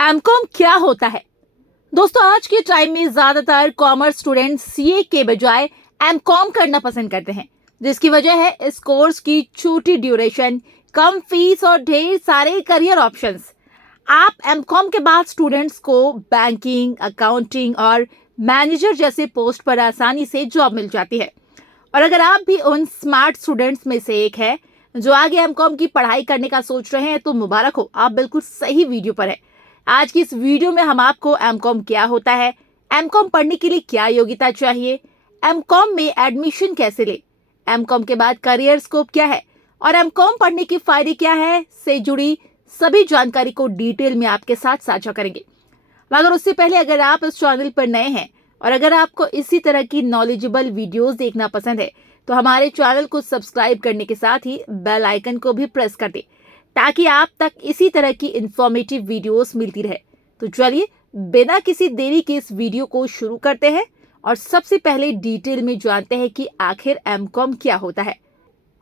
MCom क्या होता है? दोस्तों, आज के टाइम में ज्यादातर कॉमर्स स्टूडेंट सीए के बजाय एमकॉम करना पसंद करते हैं, जिसकी वजह है इस कोर्स की छोटी ड्यूरेशन, कम फीस और ढेर सारे करियर ऑप्शंस। आप एमकॉम के बाद स्टूडेंट्स को बैंकिंग, अकाउंटिंग और मैनेजर जैसे पोस्ट पर आसानी से जॉब मिल जाती है। और अगर आप भी उन स्मार्ट स्टूडेंट्स में से एक है जो आगे एमकॉम की पढ़ाई करने का सोच रहे हैं, तो मुबारक हो, आप बिल्कुल सही वीडियो पर है। आज की इस वीडियो में हम आपको एमकॉम क्या होता है, एमकॉम पढ़ने के लिए क्या योग्यता चाहिए, एमकॉम में एडमिशन कैसे ले, एमकॉम के बाद करियर स्कोप क्या है और एमकॉम पढ़ने के फायदे क्या है से जुड़ी सभी जानकारी को डिटेल में आपके साथ साझा करेंगे। मगर उससे पहले, अगर आप इस चैनल पर नए हैं और अगर आपको इसी तरह की नॉलेजेबल वीडियोस देखना पसंद है, तो हमारे चैनल को सब्सक्राइब करने के साथ ही बेल आइकन को भी प्रेस कर दें, ताकि आप तक इसी तरह की इंफॉर्मेटिव वीडियोस मिलती रहे। तो चलिए, बिना किसी देरी के इस वीडियो को शुरू करते हैं और सबसे पहले डिटेल में जानते हैं कि आखिर एमकॉम क्या होता है।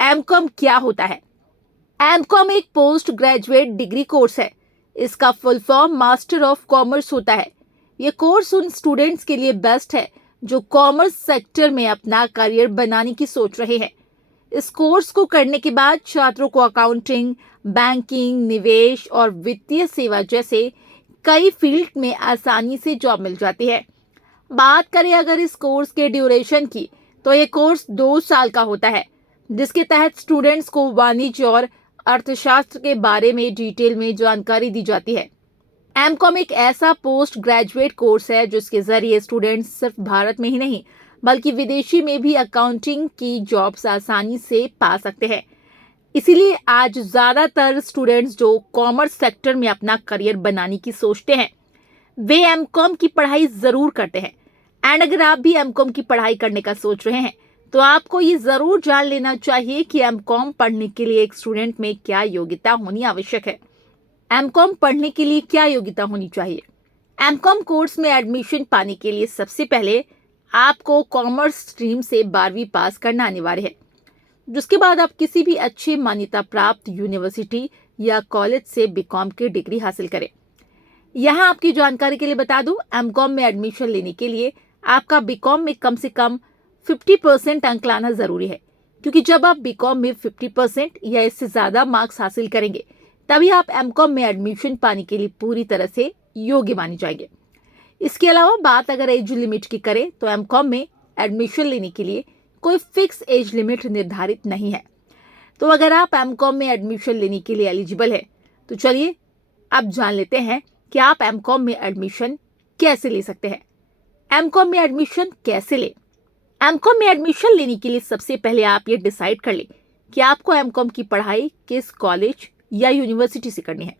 एमकॉम क्या होता है? एमकॉम एक पोस्ट ग्रेजुएट डिग्री कोर्स है। इसका full form master of commerce होता है। ये कोर्स उन स्टूडेंट्स के लिए बेस्ट है जो कॉमर्स सेक्टर में अपना करियर बनाने की सोच रहे हैं। इस कोर्स को करने के बाद छात्रों को अकाउंटिंग, बैंकिंग, निवेश और वित्तीय सेवा जैसे कई फील्ड में आसानी से जॉब मिल जाती है। बात करें अगर इस कोर्स के ड्यूरेशन की, तो ये कोर्स 2 साल का होता है, जिसके तहत स्टूडेंट्स को वाणिज्य और अर्थशास्त्र के बारे में डिटेल में जानकारी दी जाती है। एमकॉम एक ऐसा पोस्ट ग्रेजुएट कोर्स है जिसके जरिए स्टूडेंट्स सिर्फ भारत में ही नहीं बल्कि विदेशी में भी अकाउंटिंग की जॉब्स आसानी से पा सकते हैं। इसीलिए आज ज्यादातर स्टूडेंट्स जो कॉमर्स सेक्टर में अपना करियर बनाने की सोचते हैं, वे एमकॉम की पढ़ाई जरूर करते हैं। एंड अगर आप भी एमकॉम की पढ़ाई करने का सोच रहे हैं, तो आपको ये जरूर जान लेना चाहिए कि एमकॉम पढ़ने के लिए एक स्टूडेंट में क्या योग्यता होनी आवश्यक है। एमकॉम पढ़ने के लिए क्या योग्यता होनी चाहिए? एमकॉम कोर्स में एडमिशन पाने के लिए सबसे पहले आपको कॉमर्स स्ट्रीम से 12वीं पास करना अनिवार्य है, जिसके बाद आप किसी भी अच्छी मान्यता प्राप्त यूनिवर्सिटी या कॉलेज से बीकॉम की डिग्री हासिल करें। यहाँ आपकी जानकारी के लिए बता दूं, एमकॉम में एडमिशन लेने के लिए आपका बीकॉम में कम से कम 50% अंक लाना जरूरी है, क्योंकि जब आप बीकॉम में 50% या इससे ज्यादा मार्क्स हासिल करेंगे, तभी आप एमकॉम में एडमिशन पाने के लिए पूरी तरह से योग्य माने जाएंगे। इसके अलावा बात अगर एज लिमिट की करें, तो एमकॉम में एडमिशन लेने के लिए कोई फिक्स एज लिमिट निर्धारित नहीं है। तो अगर आप एमकॉम में एडमिशन लेने के लिए एलिजिबल है, तो चलिए अब जान लेते हैं कि आप एमकॉम में एडमिशन कैसे ले सकते हैं। एमकॉम में एडमिशन कैसे ले? एमकॉम में एडमिशन लेने के लिए सबसे पहले आप ये डिसाइड कर लें कि आपको एमकॉम की पढ़ाई किस कॉलेज या यूनिवर्सिटी से करनी है।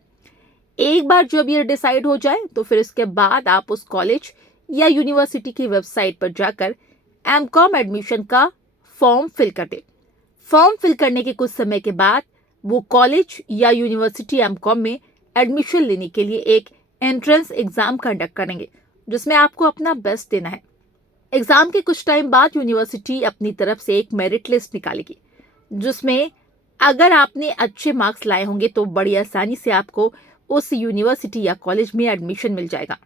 एक बार जब ये डिसाइड हो जाए, तो फिर इसके बाद आप उस कॉलेज या यूनिवर्सिटी की वेबसाइट पर जाकर एमकॉम एडमिशन का फॉर्म फिल कर दें। फॉर्म फिल करने के कुछ समय के बाद वो कॉलेज या यूनिवर्सिटी एमकॉम में एडमिशन लेने के लिए एक एंट्रेंस एग्जाम कंडक्ट करेंगे, जिसमें आपको अपना बेस्ट देना है। एग्जाम के कुछ टाइम बाद यूनिवर्सिटी अपनी तरफ से एक मेरिट लिस्ट निकालेगी, जिसमें अगर आपने अच्छे मार्क्स लाए होंगे तो बड़ी आसानी से आपको उस यूनिवर्सिटी या कॉलेज में एडमिशन मिल जाएगा।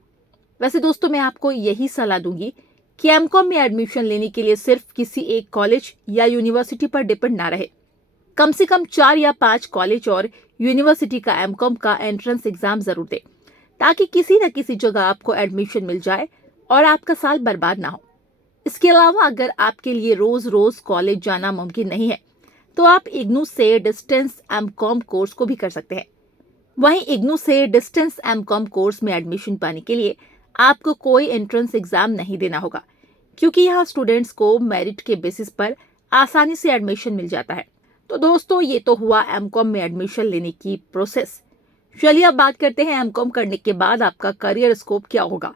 वैसे दोस्तों, मैं आपको यही सलाह दूंगी कि एमकॉम में एडमिशन लेने के लिए सिर्फ किसी एक कॉलेज या यूनिवर्सिटी पर डिपेंड ना रहे। कम से कम 4 या 5 कॉलेज और यूनिवर्सिटी का एमकॉम का एंट्रेंस एग्जाम जरूर दे, ताकि किसी न किसी जगह आपको एडमिशन मिल जाए और आपका साल बर्बाद ना हो। इसके अलावा अगर आपके लिए रोज रोज कॉलेज जाना मुमकिन नहीं है, तो आप इग्नू से डिस्टेंस एमकॉम कोर्स को भी कर सकते हैं। वहीं इग्नू से डिस्टेंस एमकॉम कोर्स में एडमिशन पाने के लिए आपको कोई एंट्रेंस एग्जाम नहीं देना होगा, क्योंकि यहाँ स्टूडेंट्स को मेरिट के बेसिस पर आसानी से एडमिशन मिल जाता है। तो दोस्तों, ये तो हुआ एमकॉम में एडमिशन लेने की प्रोसेस। चलिए अब बात करते हैं एमकॉम करने के बाद आपका करियर स्कोप क्या होगा।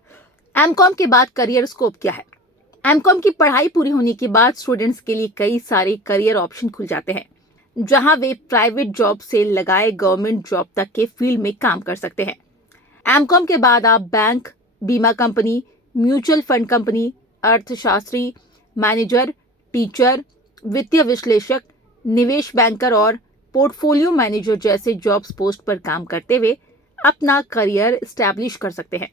एमकॉम के बाद करियर स्कोप क्या है? एमकॉम की पढ़ाई पूरी होने के बाद स्टूडेंट्स के लिए कई सारे करियर ऑप्शन खुल जाते हैं, जहां वे प्राइवेट जॉब से लगाए गवर्नमेंट जॉब तक के फील्ड में काम कर सकते हैं। एमकॉम के बाद आप बैंक, बीमा कंपनी, म्यूचुअल फंड कंपनी, अर्थशास्त्री, मैनेजर, टीचर, वित्तीय विश्लेषक, निवेश बैंकर और पोर्टफोलियो मैनेजर जैसे जॉब्स पोस्ट पर काम करते हुए अपना करियर स्टैब्लिश कर सकते हैं।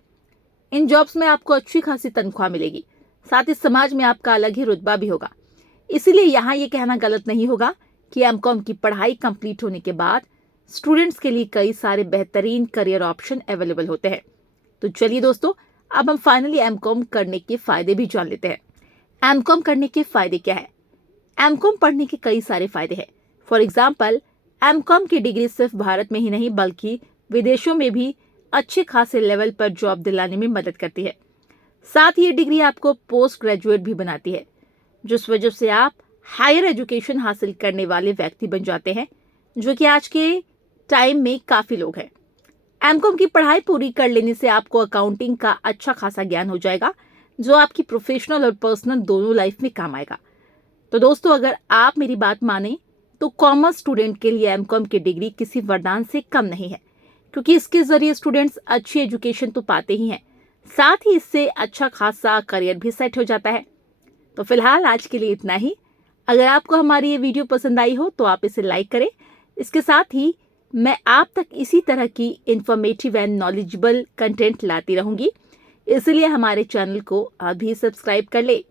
इन जॉब्स में आपको अच्छी खासी तनख्वाह मिलेगी, साथ ही समाज में आपका अलग ही रुतबा भी होगा। इसीलिए यहाँ ये कहना गलत नहीं होगा कि एमकॉम की पढ़ाई कंप्लीट होने के बाद स्टूडेंट्स के लिए कई सारे बेहतरीन करियर ऑप्शन अवेलेबल होते हैं। तो चलिए दोस्तों, अब हम फाइनली एमकॉम करने के फायदे भी जान लेते हैं। एमकॉम करने के फायदे क्या है? एमकॉम पढ़ने के कई सारे फायदे हैं। फॉर एग्जाम्पल, एमकॉम की डिग्री सिर्फ भारत में ही नहीं बल्कि विदेशों में भी अच्छे खासे लेवल पर जॉब दिलाने में मदद करती है। साथ ही ये डिग्री आपको पोस्ट ग्रेजुएट भी बनाती है, जिस वजह से आप हायर एजुकेशन हासिल करने वाले व्यक्ति बन जाते हैं, जो कि आज के टाइम में काफी लोग हैं। एमकॉम की पढ़ाई पूरी कर लेने से आपको अकाउंटिंग का अच्छा खासा ज्ञान हो जाएगा, जो आपकी प्रोफेशनल और पर्सनल दोनों लाइफ में काम आएगा। तो दोस्तों, अगर आप मेरी बात माने तो कॉमर्स स्टूडेंट के लिए एमकॉम की डिग्री किसी वरदान से कम नहीं है, क्योंकि इसके जरिए स्टूडेंट्स अच्छी एजुकेशन तो पाते ही हैं, साथ ही इससे अच्छा खासा करियर भी सेट हो जाता है। तो फिलहाल आज के लिए इतना ही। अगर आपको हमारी ये वीडियो पसंद आई हो तो आप इसे लाइक करें। इसके साथ ही मैं आप तक इसी तरह की इंफॉर्मेटिव एंड नॉलेजेबल कंटेंट लाती रहूंगी, इसलिए हमारे चैनल को अभी सब्सक्राइब कर ले।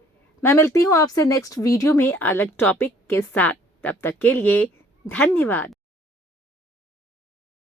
मैं मिलती हूँ आपसे नेक्स्ट वीडियो में अलग टॉपिक के साथ। तब तक के लिए धन्यवाद।